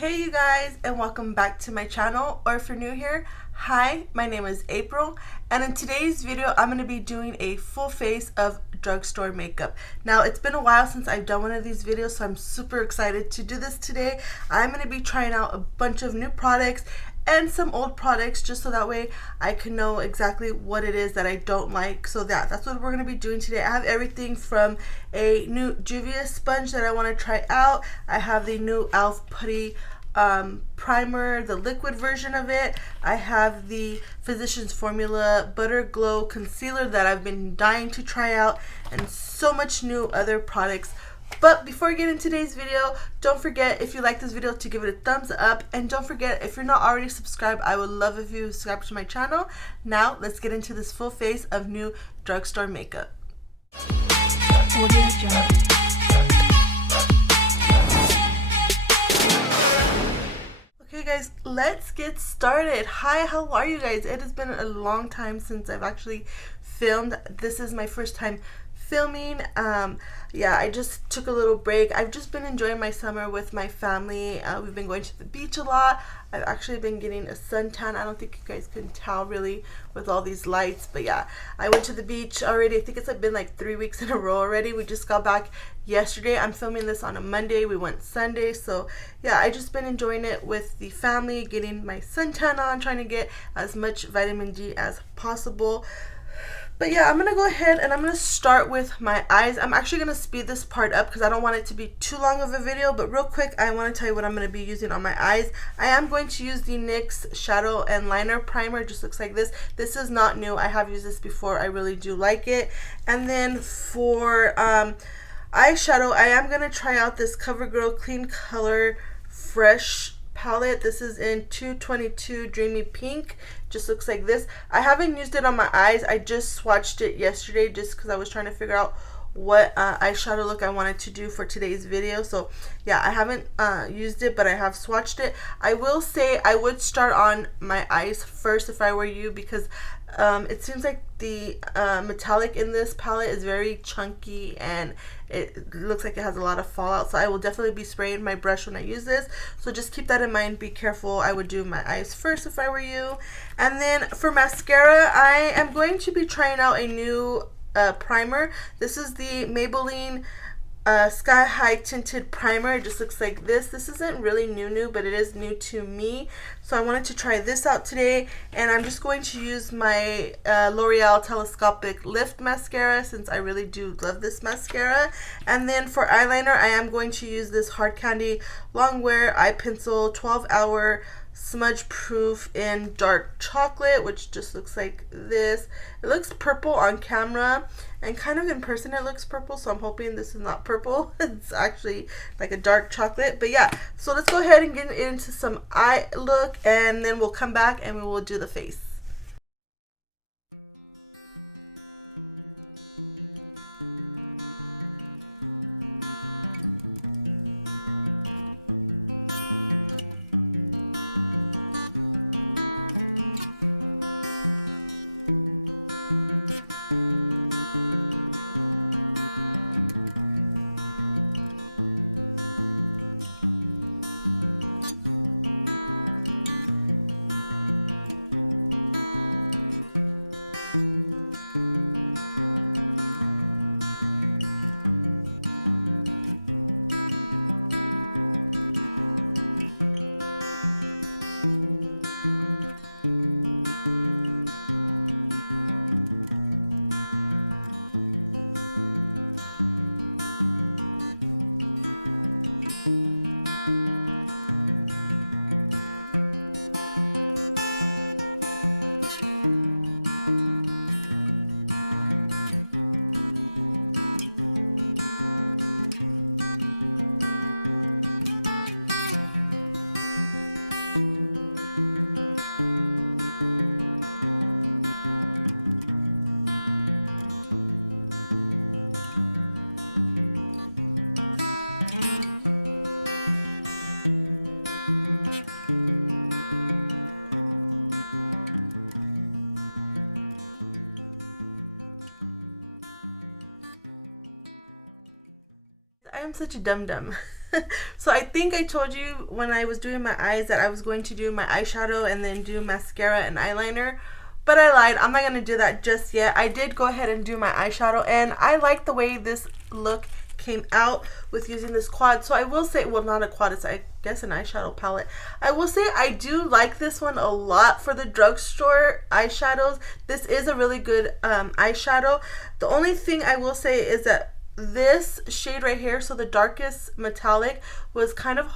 Hey you guys, and welcome back to my channel, or if you're new here, hi, my name is April, and in today's video I'm going to be doing a full face of drugstore makeup. Now it's been a while since I've done one of these videos, so I'm super excited to do this today. I'm going to be trying out a bunch of new products and some old products just so that way I can know exactly what it is that I don't like. So that's what we're going to be doing today. I have everything from a new Juvia sponge that I want to try out. I have the new e.l.f. putty primer, the liquid version of it. I have the Physicians Formula Butter Glow Concealer that I've been dying to try out, and so much new other products. But before I get into today's video, don't forget, if you like this video, to give it a thumbs up, and don't forget, if you're not already subscribed, I would love if you subscribe to my channel. Now let's get into this full face of new drugstore makeup. Okay guys, let's get started. Hi, how are you guys? It has been a long time since I've actually filmed. This is my first time filming. Yeah, I just took a little break. I've just been enjoying my summer with my family. We've been going to the beach a lot. I've actually been getting a suntan. I don't think you guys can tell really with all these lights, but yeah, I went to the beach already. I think it's been like 3 weeks in a row already. We just got back yesterday. I'm filming this on a Monday. We went Sunday, so yeah, I just been enjoying it with the family, getting my suntan on, trying to get as much vitamin D as possible. But yeah, I'm going to go ahead and I'm going to start with my eyes. I'm actually going to speed this part up because I don't want it to be too long of a video. But real quick, I want to tell you what I'm going to be using on my eyes. I am going to use the NYX Shadow and Liner Primer. It just looks like this. This is not new. I have used this before. I really do like it. And then for eyeshadow, I am going to try out this CoverGirl Clean Color Fresh palette. This is in 222 Dreamy Pink. Just looks like this. I haven't used it on my eyes. I just swatched it yesterday just because I was trying to figure out what eyeshadow look I wanted to do for today's video. So yeah, I haven't used it, but I have swatched it. I will say I would start on my eyes first if I were you, because it seems like the metallic in this palette is very chunky and it looks like it has a lot of fallout, so I will definitely be spraying my brush when I use this, so just keep that in mind. Be careful. I would do my eyes first if I were you. And then for mascara, I am going to be trying out a new primer. This is the Maybelline Sky High Tinted Primer. It just looks like this. This isn't really new, but it is new to me, so I wanted to try this out today. And I'm just going to use my L'Oreal Telescopic Lift Mascara, since I really do love this mascara. And then for eyeliner, I am going to use this Hard Candy Longwear Eye Pencil 12-hour smudge proof in dark chocolate, which just looks like this. It looks purple on camera, and kind of in person it looks purple, so I'm hoping this is not purple. It's actually like a dark chocolate. But yeah, so let's go ahead and get into some eye look, and then we'll come back and we will do the face. I am such a dum-dum. So I think I told you when I was doing my eyes that I was going to do my eyeshadow and then do mascara and eyeliner. But I lied. I'm not going to do that just yet. I did go ahead and do my eyeshadow, and I like the way this look came out with using this quad. So I will say, well, not a quad, it's I guess an eyeshadow palette. I will say I do like this one a lot for the drugstore eyeshadows. This is a really good eyeshadow. The only thing I will say is that this shade right here, so the darkest metallic, was kind of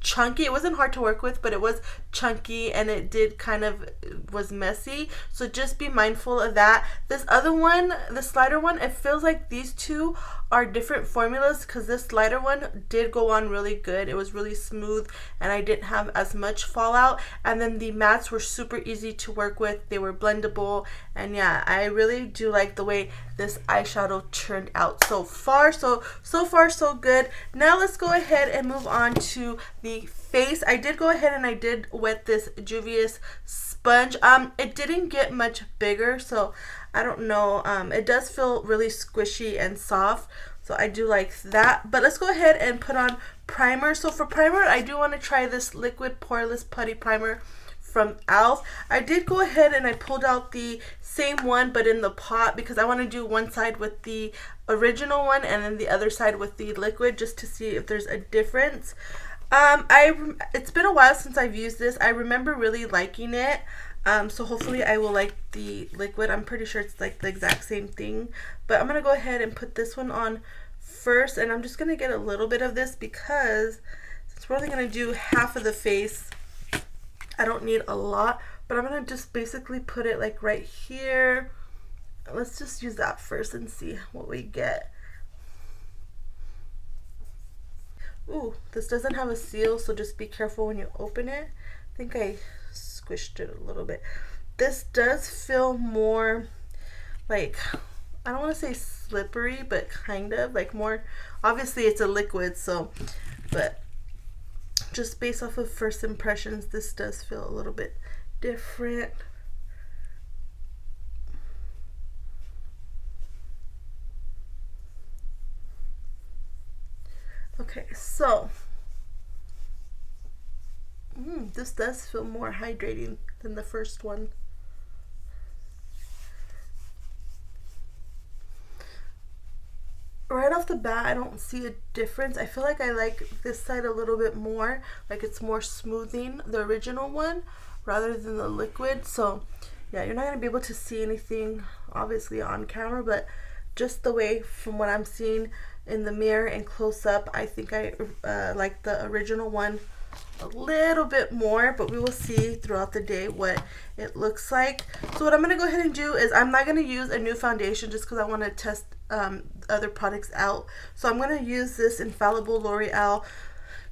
chunky. It wasn't hard to work with, but it was chunky, and it did kind of was messy, so just be mindful of that. This other one, the slider one, it feels like these two are different formulas, because this lighter one did go on really good. It was really smooth, and I didn't have as much fallout. And then the mattes were super easy to work with. They were blendable, and yeah, I really do like the way this eyeshadow turned out so far. So far so good. Now let's go ahead and move on to the face. I did go ahead and I did wet this Juvia's sponge. It didn't get much bigger, so I don't know. It does feel really squishy and soft, so I do like that. But let's go ahead and put on primer. So for primer, I do want to try this liquid poreless putty primer from e.l.f. I did go ahead and I pulled out the same one but in the pot, because I want to do one side with the original one and then the other side with the liquid, just to see if there's a difference. It's been a while since I've used this. I remember really liking it. So hopefully I will like the liquid. I'm pretty sure it's like the exact same thing. But I'm going to go ahead and put this one on first. And I'm just going to get a little bit of this, because since we're only going to do half of the face, I don't need a lot. But I'm going to just basically put it like right here. Let's just use that first and see what we get. Ooh, this doesn't have a seal, so just be careful when you open it. I think I squished it a little bit. This does feel more like, I don't want to say slippery, but kind of like more, obviously it's a liquid, so, but just based off of first impressions, this does feel a little bit different. Okay, so this does feel more hydrating than the first one. Right off the bat, I don't see a difference. I feel like I like this side a little bit more, like it's more smoothing, the original one, rather than the liquid. So yeah, you're not going to be able to see anything obviously on camera, but just the way from what I'm seeing in the mirror and close up, I think I like the original one a little bit more, but we will see throughout the day what it looks like. So what I'm going to go ahead and do is I'm not going to use a new foundation just because I want to test other products out. So I'm going to use this Infallible L'Oreal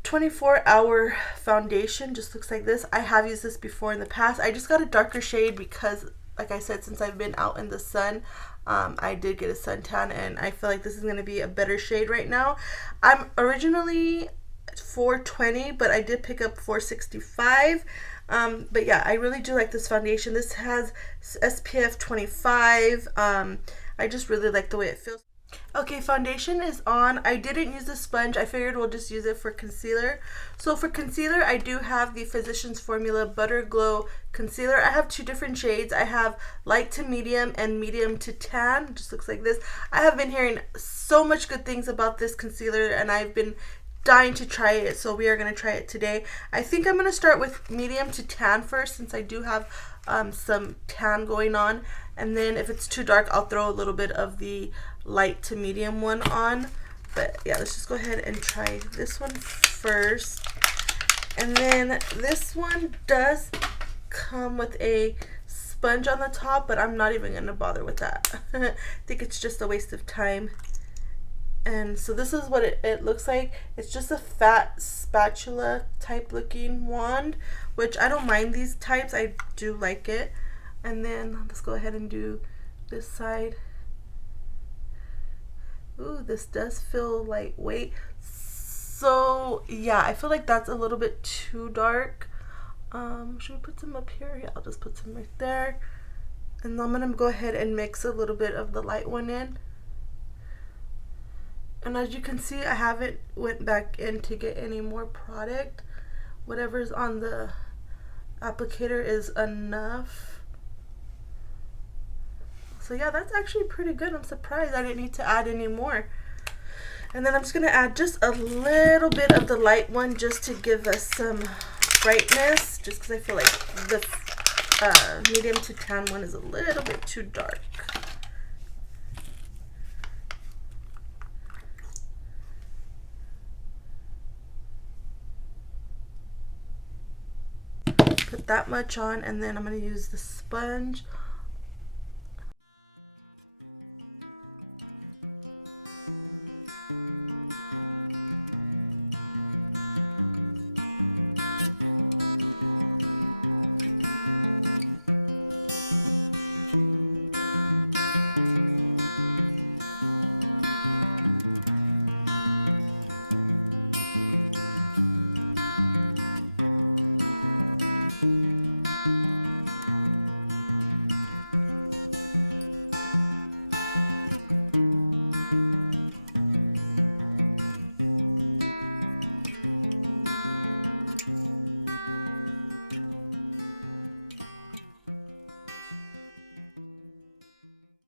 24-hour foundation. Just looks like this. I have used this before in the past. I just got a darker shade because, like I said, since I've been out in the sun, I did get a suntan, and I feel like this is going to be a better shade right now. I'm originally 420, but I did pick up 465. But yeah, I really do like this foundation. This has SPF 25. I just really like the way it feels. Okay, foundation is on. I didn't use the sponge. I figured we'll just use it for concealer. So for concealer, I do have the Physicians Formula Butter Glow Concealer. I have two different shades. I have light to medium and medium to tan. It just looks like this. I have been hearing so much good things about this concealer, and I've been dying to try it, so we are going to try it today. I think I'm going to start with medium to tan first, since I do have some tan going on, and then if it's too dark, I'll throw a little bit of the light to medium one on. But yeah, let's just go ahead and try this one first. And then this one does come with a sponge on the top, but I'm not even going to bother with that. I think it's just a waste of time. And so this is what it looks like. It's just a fat spatula type looking wand, which I don't mind these types. I do like it. And then let's go ahead and do this side. Ooh, this does feel lightweight. So yeah, I feel like that's a little bit too dark. Should we put some up here? Yeah, I'll just put some right there. And I'm gonna go ahead and mix a little bit of the light one in. And as you can see, I haven't went back in to get any more product. Whatever's on the applicator is enough. So yeah, that's actually pretty good. I'm surprised I didn't need to add any more. And then I'm just going to add just a little bit of the light one just to give us some brightness, just because I feel like the medium to tan one is a little bit too dark. Put that much on, and then I'm going to use the sponge.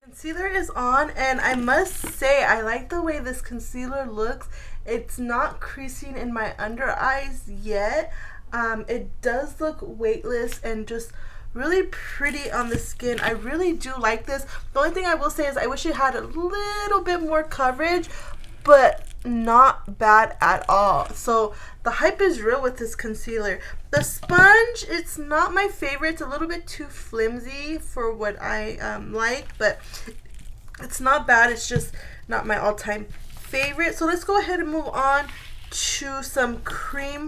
Concealer is on, and I must say I like the way this concealer looks. It's not creasing in my under eyes yet. It does look weightless and just really pretty on the skin. I really do like this. The only thing I will say is I wish it had a little bit more coverage, but not bad at all. So the hype is real with this concealer. The sponge, it's not my favorite. It's a little bit too flimsy for what I like, but it's not bad. It's just not my all-time favorite. So let's go ahead and move on to some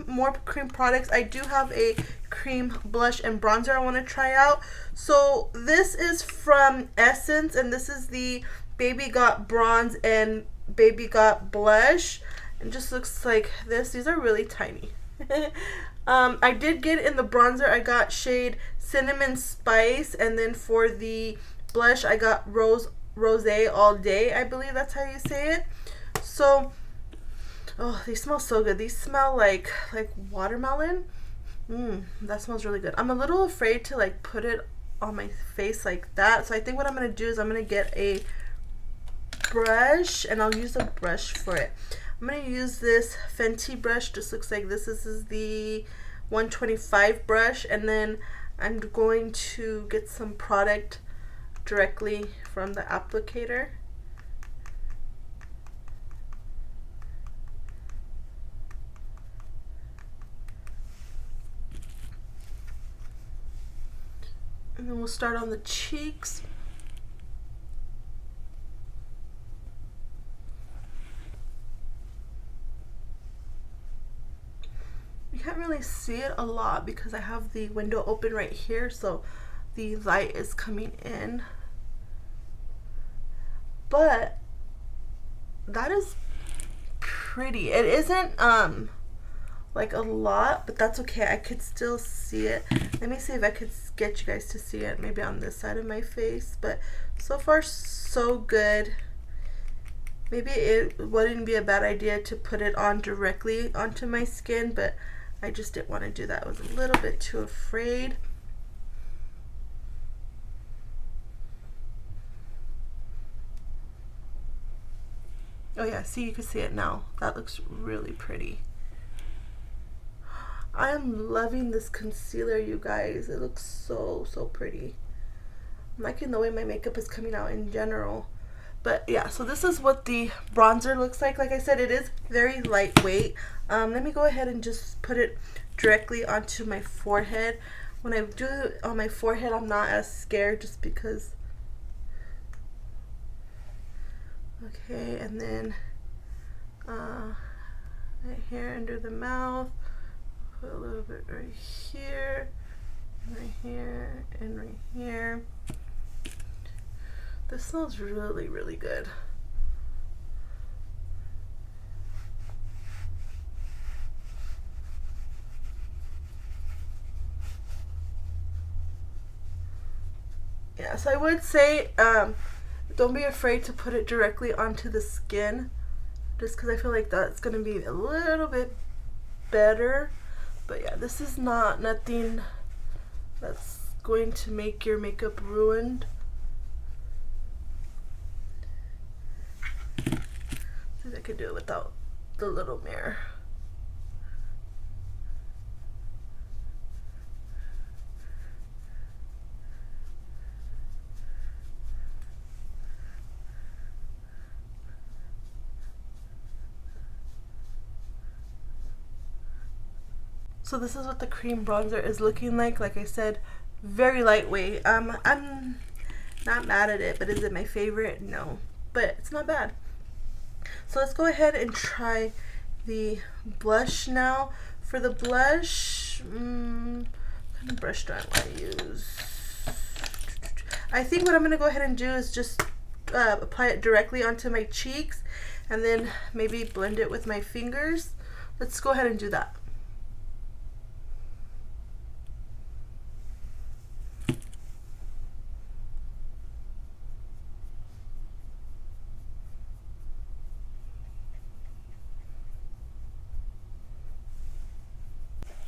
more cream products. I do have a cream blush and bronzer I want to try out. So this is from Essence, and this is the Baby Got Bronze and Baby Got Blush. It just looks like this. These are really tiny. I did get in the bronzer, I got shade Cinnamon Spice, and then for the blush I got Rose All Day, I believe that's how you say it. So oh, these smell so good. These smell like watermelon. That smells really good. I'm a little afraid to like put it on my face like that, so I think what I'm gonna do is I'm gonna get a brush, and I'll use a brush for it. I'm going to use this Fenty brush. Just looks like this. This is the 125 brush, and then I'm going to get some product directly from the applicator. And then we'll start on the cheeks. You can't really see it a lot because I have the window open right here, so the light is coming in. But that is pretty. It isn't like a lot, but that's okay. I could still see it. Let me see if I could get you guys to see it maybe on this side of my face, but so far so good. Maybe it wouldn't be a bad idea to put it on directly onto my skin, but I just didn't want to do that. I was a little bit too afraid. Oh yeah, see, you can see it now. That looks really pretty. I am loving this concealer, you guys. It looks so pretty. I'm liking the way my makeup is coming out in general. But yeah, so this is what the bronzer looks like. Like I said, it is very lightweight. Let me go ahead and just put it directly onto my forehead. When I do it on my forehead, I'm not as scared just because. Okay, and then right here under the mouth, put a little bit right here, right here, and right here. This smells really good. Yeah, so I would say don't be afraid to put it directly onto the skin, just because I feel like that's going to be a little bit better. But yeah, this is nothing that's going to make your makeup ruined. See if I could do it without the little mirror. So this is what the cream bronzer is looking like. Like I said, very lightweight. I'm not mad at it, but is it my favorite? No, but it's not bad. So let's go ahead and try the blush now. For the blush, what kind of brush do I want to use? I think what I'm going to go ahead and do is just apply it directly onto my cheeks and then maybe blend it with my fingers. Let's go ahead and do that.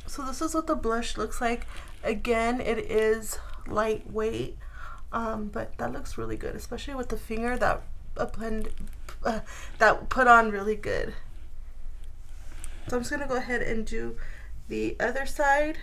So this is what the blush looks like. Again, it is lightweight, but that looks really good, especially with the finger. That that put on really good. So I'm just gonna go ahead and do the other side.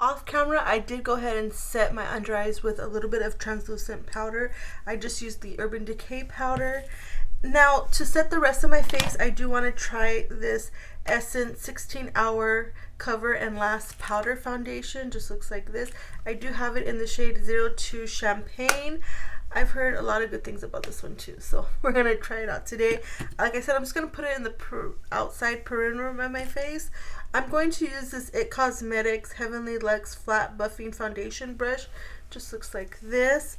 Off camera, I did go ahead and set my under eyes with a little bit of translucent powder. I just used the Urban Decay powder. Now, to set the rest of my face, I do want to try this Essence 16-Hour Cover and Last Powder Foundation. Just looks like this. I do have it in the shade 02 Champagne. I've heard a lot of good things about this one too, so we're going to try it out today. Like I said, I'm just going to put it in the outside perimeter of my face. I'm going to use this IT Cosmetics Heavenly Luxe Flat Buffing Foundation brush. Just looks like this.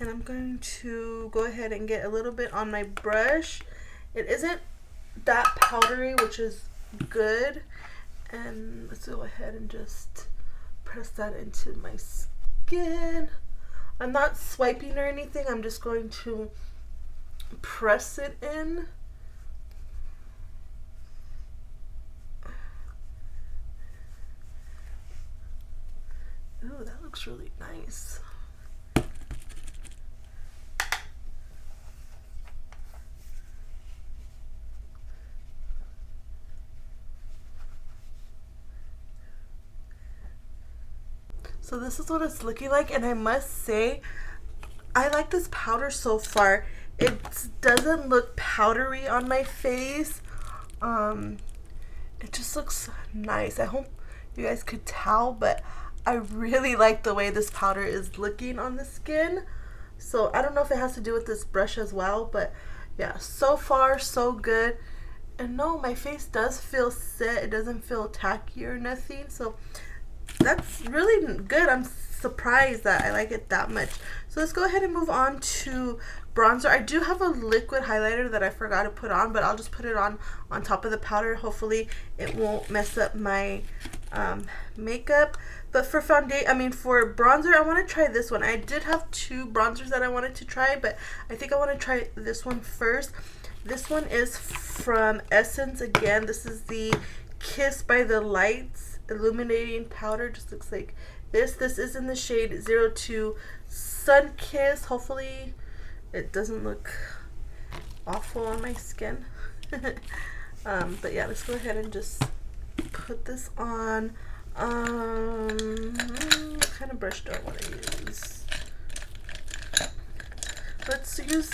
And I'm going to go ahead and get a little bit on my brush. It isn't that powdery, which is good. And let's go ahead and just press that into my skin. I'm not swiping or anything. I'm just going to press it in. Ooh, that looks really nice. So this is what it's looking like, and I must say, I like this powder so far. It doesn't look powdery on my face. It just looks nice. I hope you guys could tell, but I really like the way this powder is looking on the skin. So I don't know if it has to do with this brush as well, but yeah, so far so good. And no, my face does feel set. It doesn't feel tacky or nothing. So that's really good. I'm surprised that I like it that much. So let's go ahead and move on to bronzer. I do have a liquid highlighter that I forgot to put on, but I'll just put it on top of the powder. Hopefully it won't mess up my makeup. But for for bronzer, I want to try this one. I did have two bronzers that I wanted to try, but I think I want to try this one first. This one is from Essence again. This is the Kiss by the Lights illuminating powder. Just looks like this. This is in the shade 02 Sun Kiss. Hopefully it doesn't look awful on my skin. But yeah, let's go ahead and just put this on. What kind of brush do I want to use? Let's use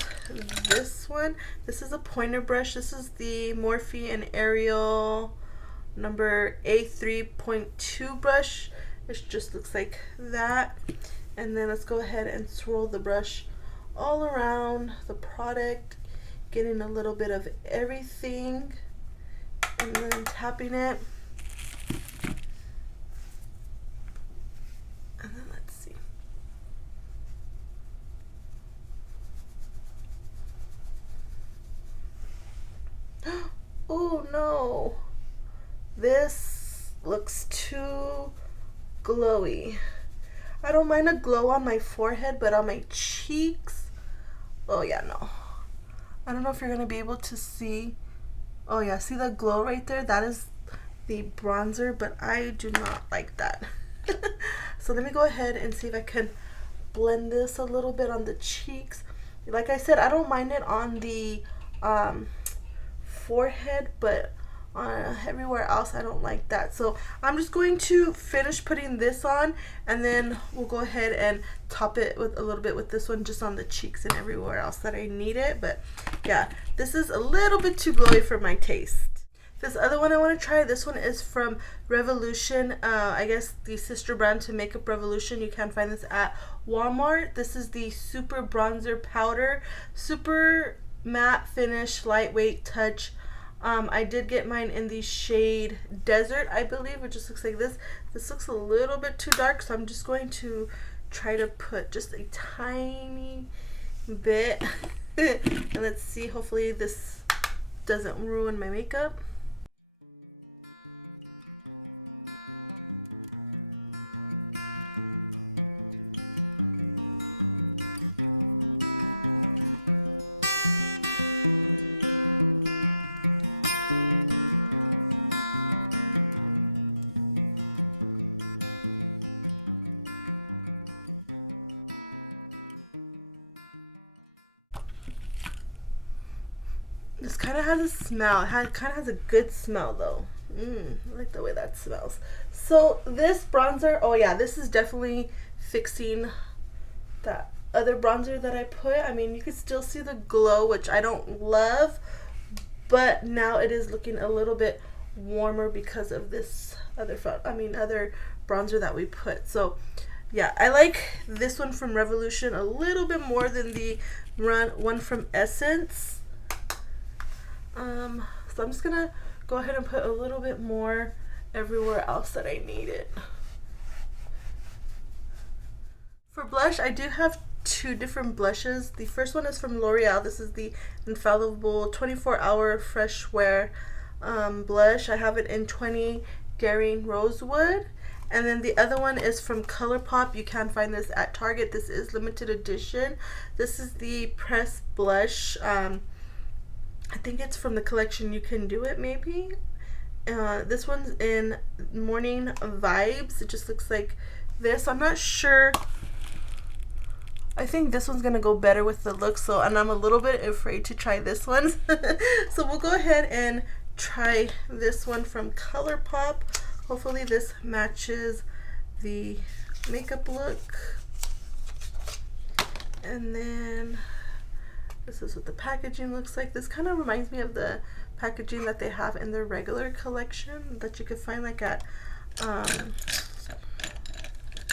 this one. This is a pointer brush. This is the Morphe and Ariel number A3.2 brush. It just looks like that. And then let's go ahead and swirl the brush all around the product, getting a little bit of everything, and then tapping it. And then let's see. glowy. I don't mind a glow on my forehead, but on my cheeks, oh yeah, no. I don't know if you're gonna be able to see. Oh yeah, see the glow right there? That is the bronzer, but I do not like that. So let me go ahead and see if I can blend this a little bit on the cheeks. Like I said, I don't mind it on the forehead, but everywhere else I don't like that. So I'm just going to finish putting this on, and then we'll go ahead and top it with a little bit with this one just on the cheeks and everywhere else that I need it. But yeah, this is a little bit too glowy for my taste. This other one I want to try, this one is from Revolution, I guess the sister brand to Makeup Revolution. You can find this at Walmart. This is the Super Bronzer Powder, super matte finish, lightweight touch. I did get mine in the shade Desert, I believe, which just looks like this. This looks a little bit too dark, so I'm just going to try to put just a tiny bit. And let's see, hopefully this doesn't ruin my makeup. This kind of has a smell. It kind of has a good smell though. I like the way that smells. So this bronzer, oh yeah, this is definitely fixing that other bronzer that I put. I mean, you can still see the glow, which I don't love, but now it is looking a little bit warmer because of this other bronzer that we put. So yeah, I like this one from Revolution a little bit more than the one from Essence. So I'm just gonna go ahead and put a little bit more everywhere else that I need it. For blush, I do have two different blushes. The first one is from L'Oreal. This is the Infallible 24-Hour Fresh Wear blush. I have it in 20 Daring Rosewood. And then the other one is from ColourPop. You can find this at Target. This is limited edition. This is the Press Blush. I think it's from the collection You Can Do It, maybe. This one's in Morning Vibes. It just looks like this. I'm not sure. I think this one's gonna go better with the look, and I'm a little bit afraid to try this one. So we'll go ahead and try this one from ColourPop. Hopefully this matches the makeup look. And then this is what the packaging looks like. This kind of reminds me of the packaging that they have in their regular collection that you could find like at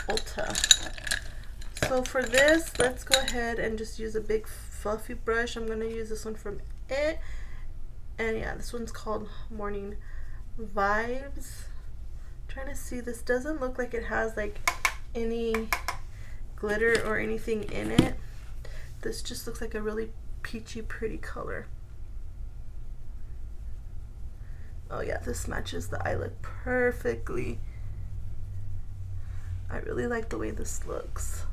Ulta. So for this, let's go ahead and just use a big fluffy brush. I'm going to use this one from It. And yeah, this one's called Morning Vibes. I'm trying to see, this doesn't look like it has like any glitter or anything in it. This just looks like a really peachy, pretty color. Oh yeah, this matches the eye look perfectly. I really like the way this looks.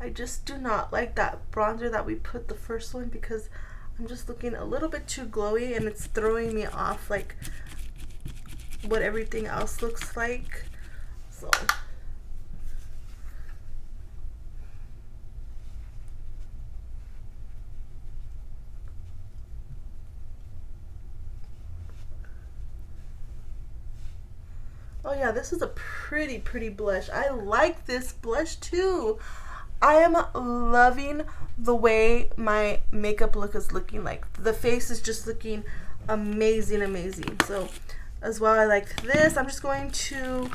I just do not like that bronzer that we put the first one because I'm just looking a little bit too glowy and it's throwing me off like what everything else looks like. So oh yeah, this is a pretty blush. I like this blush too. I am loving the way my makeup look is looking like. The face is just looking amazing. So as well, I like this. I'm just going to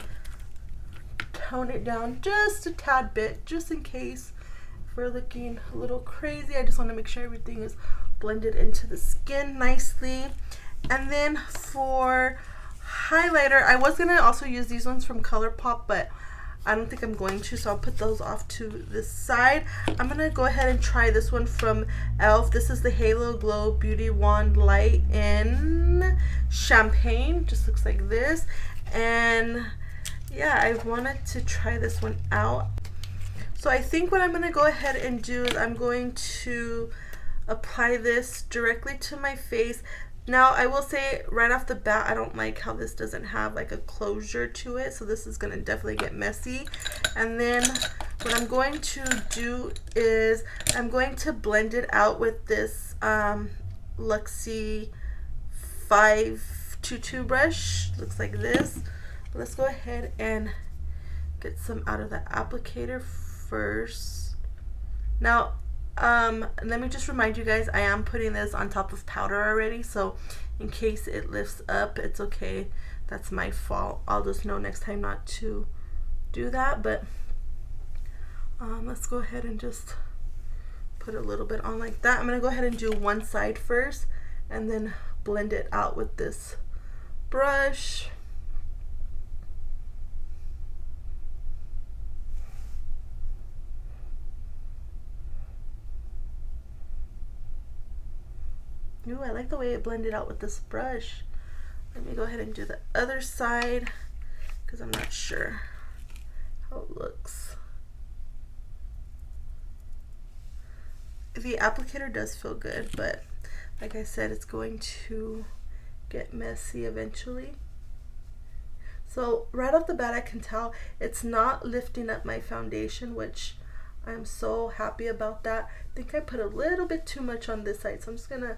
tone it down just a tad bit, just in case we're looking a little crazy. I just want to make sure everything is blended into the skin nicely. And then for highlighter, I was gonna also use these ones from ColourPop, but I don't think I'm going to, so I'll put those off to the side. I'm gonna go ahead and try this one from e.l.f. This is the Halo Glow Beauty Wand Light in Champagne. Just looks like this. And yeah, I wanted to try this one out. So I think what I'm going to go ahead and do is I'm going to apply this directly to my face. Now I will say right off the bat, I don't like how this doesn't have like a closure to it, so this is going to definitely get messy. And then what I'm going to do is I'm going to blend it out with this Luxie 522 brush. Looks like this. Let's go ahead and get some out of the applicator first. Now let me just remind you guys, I am putting this on top of powder already, so in case it lifts up, it's okay. That's my fault. I'll just know next time not to do that. But let's go ahead and just put a little bit on like that. I'm gonna go ahead and do one side first and then blend it out with this brush. Ooh, I like the way it blended out with this brush. Let me go ahead and do the other side because I'm not sure how it looks. The applicator does feel good, but like I said, it's going to get messy eventually. So right off the bat, I can tell it's not lifting up my foundation, which I'm so happy about that. I think I put a little bit too much on this side, so I'm just gonna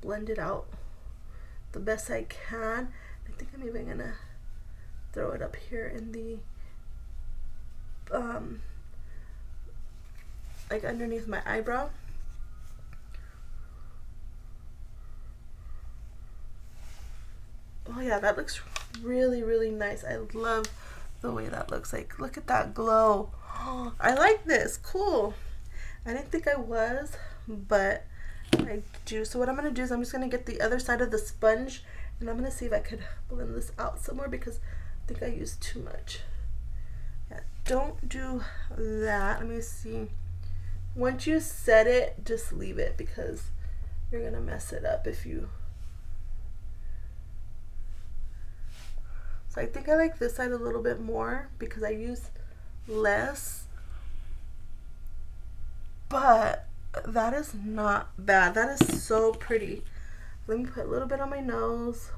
blend it out the best I can. I think I'm even gonna throw it up here in the like underneath my eyebrow. Oh yeah, that looks really, really nice. I love the way that looks. Like, look at that glow. Oh, I like this. Cool. I didn't think I was, but I do. So what I'm going to do is I'm just going to get the other side of the sponge, and I'm going to see if I could blend this out somewhere because I think I used too much. Yeah, don't do that. Let me see. Once you set it, just leave it because you're going to mess it up if you... So I think I like this side a little bit more because I use less, but that is not bad. That is so pretty. Let me put a little bit on my nose,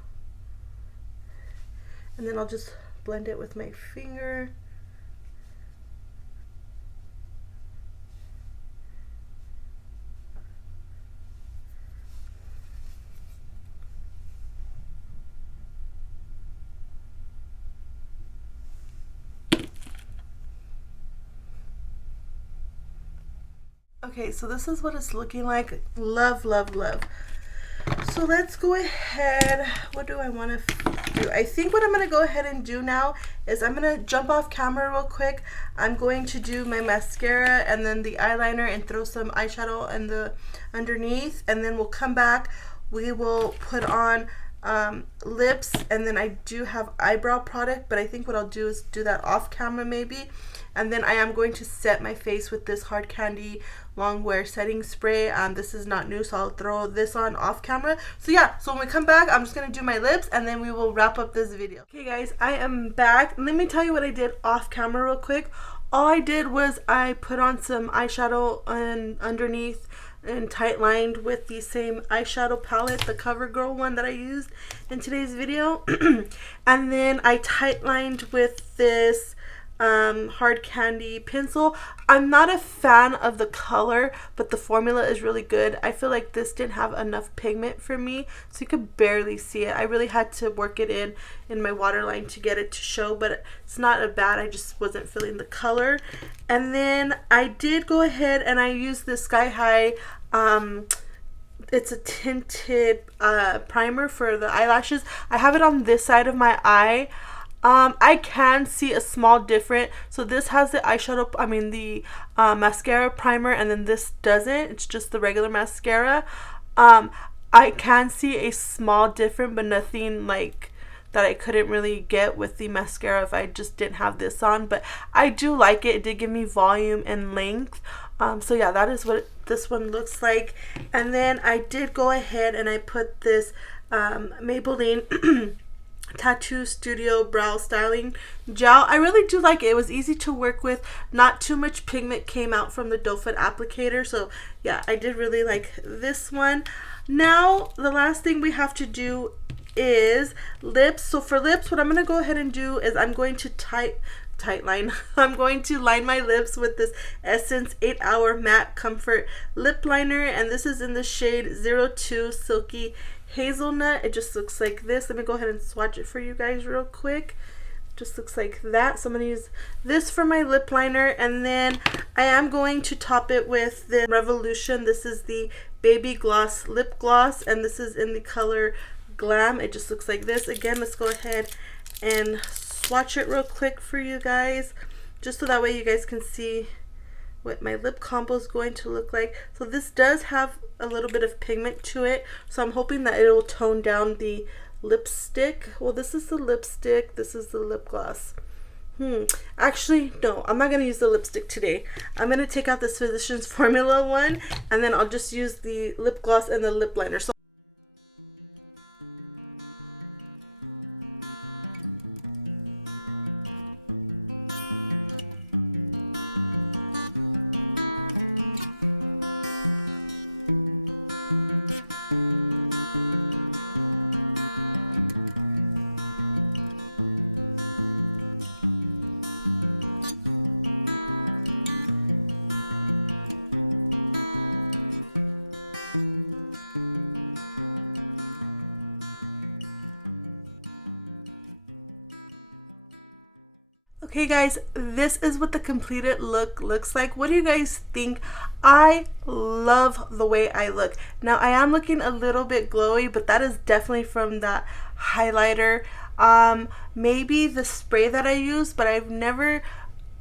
and then I'll just blend it with my finger. Okay, so this is what it's looking like. Love, love, love. So let's go ahead. What do I want to do? I think what I'm going to go ahead and do now is I'm going to jump off camera real quick. I'm going to do my mascara and then the eyeliner and throw some eyeshadow in the underneath, and then we'll come back. We will put on lips, and then I do have eyebrow product, but I think what I'll do is do that off camera maybe. And then I am going to set my face with this Hard Candy Long Wear Setting Spray. This is not new, so I'll throw this on off camera. So yeah, so when we come back, I'm just going to do my lips, and then we will wrap up this video. Okay guys, I am back. Let me tell you what I did off camera real quick. All I did was I put on some eyeshadow underneath and tight lined with the same eyeshadow palette, the CoverGirl one that I used in today's video. And then I tight lined with this Hard Candy pencil. I'm not a fan of the color, but the formula is really good. I feel like this didn't have enough pigment for me, so you could barely see it. I really had to work it in my waterline to get it to show, but it's not a bad. I just wasn't feeling the color. And then I did go ahead and I used this Sky High it's a tinted primer for the eyelashes. I have it on this side of my eye. I can see a small difference. So this has the eyeshadow, the mascara primer, and then this doesn't. It's just the regular mascara. I can see a small difference, but nothing like that I couldn't really get with the mascara if I just didn't have this on. But I do like it. It did give me volume and length. So yeah, that is what this one looks like. And then I did go ahead and I put this Maybelline Tattoo Studio Brow Styling Gel. I really do like it. It was easy to work with. Not too much pigment came out from the doe foot applicator. So yeah, I did really like this one. Now, the last thing we have to do is lips. So for lips, what I'm going to go ahead and do is I'm going to I'm going to line my lips with this Essence 8 Hour Matte Comfort Lip Liner. And this is in the shade 02 Silky Hazelnut. It just looks like this. Let me go ahead and swatch it for you guys real quick. Just looks like that. So I'm going to use this for my lip liner, and then I am going to top it with the Revolution. This is the Baby Gloss Lip Gloss, and this is in the color Glam. It just looks like this. Again, let's go ahead and swatch it real quick for you guys, just so that way you guys can see what my lip combo is going to look like. So this does have a little bit of pigment to it, so I'm hoping that it will tone down the lipstick. Well, this is the lipstick, this is the lip gloss. Actually, no, I'm not going to use the lipstick today. I'm going to take out this Physicians Formula one, and then I'll just use the lip gloss and the lip liner. So okay guys, this is what the completed look looks like. What do you guys think? I love the way I look. Now I am looking a little bit glowy, but that is definitely from that highlighter. Maybe the spray that I use, but I've never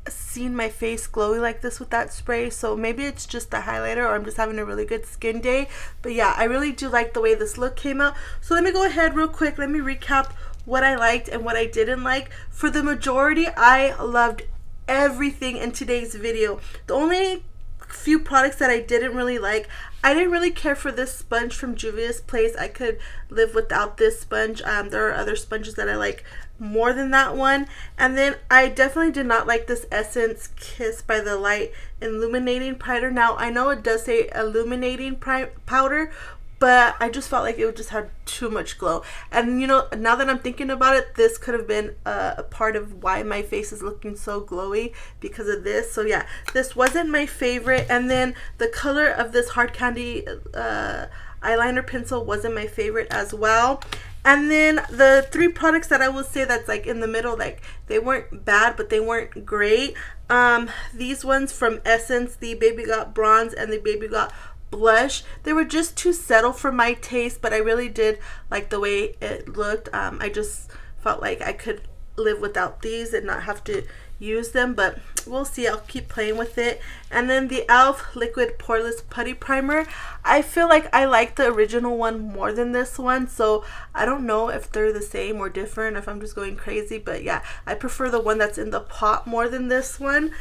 seen my face glowy like this with that spray, so maybe it's just the highlighter, or I'm just having a really good skin day. But yeah, I really do like the way this look came out. So let me go ahead real quick, let me recap what I liked and what I didn't like. For the majority, I loved everything in today's video. The only few products that I didn't really like, I didn't really care for this sponge from Juvia's Place. I could live without this sponge. There are other sponges that I like more than that one. And then I definitely did not like this Essence Kiss by the Light Illuminating Powder. Now I know it does say illuminating powder, but I just felt like it would just have too much glow. And you know, now that I'm thinking about it, this could have been a part of why my face is looking so glowy, because of this. So yeah, this wasn't my favorite. And then the color of this Hard Candy eyeliner pencil wasn't my favorite as well. And then the three products that I will say that's like in the middle, like they weren't bad, but they weren't great. These ones from Essence, the Baby Got Bronze and the Baby Got Blush, they were just too subtle for my taste, but I really did like the way it looked. I just felt like I could live without these and not have to use them, but we'll see. I'll keep playing with it. And then the e.l.f. Liquid Poreless Putty Primer, I feel like I like the original one more than this one, so I don't know if they're the same or different, if I'm just going crazy, but yeah, I prefer the one that's in the pot more than this one.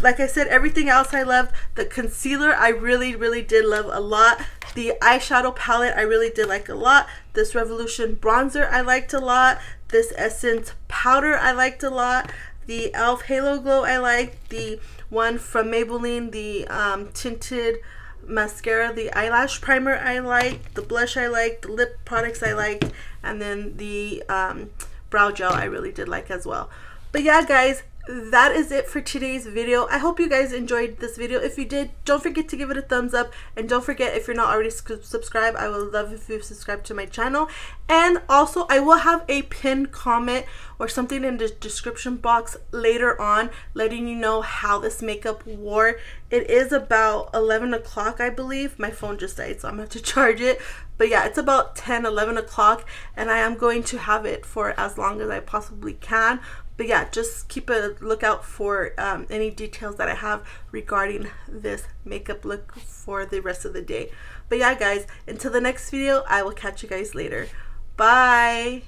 Like I said, everything else I loved. The concealer I really did love a lot. The eyeshadow palette I really did like a lot. This Revolution bronzer I liked a lot. This Essence powder I liked a lot. The e.l.f. Halo Glow I liked. The one from Maybelline, the tinted mascara, the eyelash primer I liked. The blush I liked. The lip products I liked. And then the brow gel I really did like as well. But yeah guys, that is it for today's video. I hope you guys enjoyed this video. If you did, don't forget to give it a thumbs up, and don't forget, if you're not already subscribed, I would love if you subscribe to my channel. And also, I will have a pinned comment or something in the description box later on letting you know how this makeup wore. It is about 11 o'clock, I believe. My phone just died, so I'm going to have to charge it. But yeah, it's about 10-11 o'clock, and I am going to have it for as long as I possibly can. But yeah, just keep a lookout for any details that I have regarding this makeup look for the rest of the day. But yeah guys, until the next video, I will catch you guys later. Bye!